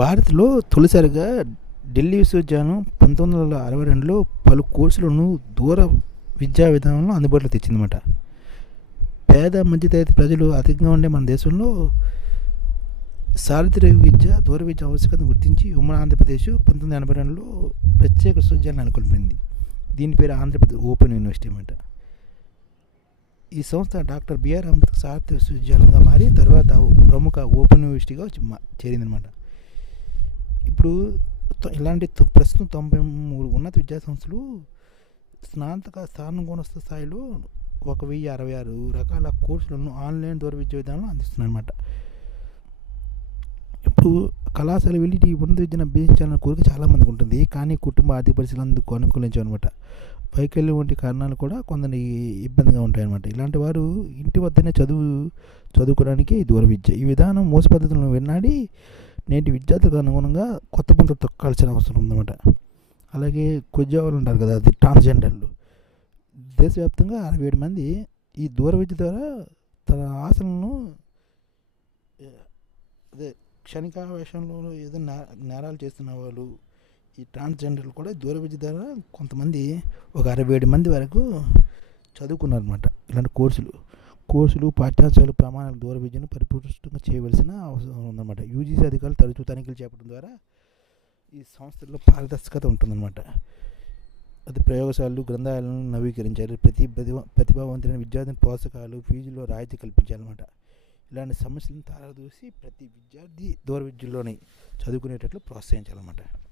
భారత్లో తొలిసారిగా ఢిల్లీ విశ్వవిద్యాలయం పంతొమ్మిది వందల అరవై రెండులో పలు కోర్సులను దూర విద్యా విధానంలో అందుబాటులో తెచ్చిందన్నమాట. పేద మధ్యతరగతి ప్రజలు అధికంగా ఉండే మన దేశంలో సార్వత్రిక విద్య దూర విద్య ఆవశ్యకతను గుర్తించి ఉమ్మడి ఆంధ్రప్రదేశ్ పంతొమ్మిది ఎనభై రెండులో ప్రత్యేక విశ్వవిద్యాలయం నెలకొల్పింది దీని పేరు ఆంధ్రప్రదేశ్ ఓపెన్ యూనివర్సిటీ అన్నమాట. ఈ సంస్థ డాక్టర్ బిఆర్ అంబేద్కర్ సాహిత్య విశ్వవిద్యాలయంగా మారి తర్వాత ప్రముఖ ఓపెన్ యూనివర్సిటీగా చేరిందనమాట ఇప్పుడు తొ- ఇలాంటి ప్రస్తుతం తొంభై మూడు ఉన్నత విద్యాసంస్థలు స్నాతక స్థానకోనస్థ స్థాయిలో ఒక వెయ్యి అరవై ఆరు రకాల కోర్సులను ఆన్లైన్ ద్వారా విద్యా విధానంలో అందిస్తున్నాయన్నమాట. ఇప్పుడు కళాశాల వెళ్ళి ఈ ఉన్నత విద్యను అభ్యసించాలన్న కోరిక చాలామందికి ఉంటుంది. కానీ కుటుంబ ఆర్థిక పరిస్థితులు అందుకు అనుకూలించనమాట వైకల్యం వంటి కారణాలు కూడా కొందరి ఇబ్బందిగా ఉంటాయన్నమాట. ఇలాంటి వారు ఇంటి వద్దనే చదువు చదువుకోవడానికి దూర విద్య ఈ విధానం మోస పద్ధతులను విన్నాడి నేటి విద్యార్థులకు అనుగుణంగా కొత్త పంతులు తొక్కాల్సిన అవసరం ఉందన్నమాట. అలాగే కొద్దివాళ్ళు ఉంటారు కదా అది ట్రాన్స్జెండర్లు దేశవ్యాప్తంగా అరవై ఏడు మంది ఈ దూర విద్య ద్వారా తన ఆశలను అదే క్షణికావేశంలో ఏదో నే- నేరాలు చేస్తున్న వాళ్ళు ఈ ట్రాన్స్జెండర్లు కూడా దూర విద్య ద్వారా కొంతమంది ఒక అరవై ఏడు మంది వరకు చదువుకున్నారనమాట ఇలాంటి కోర్సులు. కోర్సులు పాఠ్యాంశాలు ప్రమాణాల దూర విద్యను పరిపుష్టంగా చేయవలసిన అవసరం ఉందన్నమాట. యూజీసీ అధికారులు తరచూ తనిఖీలు చేపట్టడం ద్వారా ఈ సంస్థల్లో పారదర్శకత ఉంటుందన్నమాట. అది ప్రయోగశాలలు గ్రంథాలను నవీకరించాలి. ప్రతి ప్రతిభ ప్రతిభావంతులైన విద్యార్థిని పోషకాలు ఫీజులో రాయితీ కల్పించాలన్నమాట. ఇలాంటి సమస్యలను తారదూసి ప్రతి విద్యార్థి దూర విద్యలోని చదువుకునేటట్లు ప్రోత్సహించాలన్నమాట.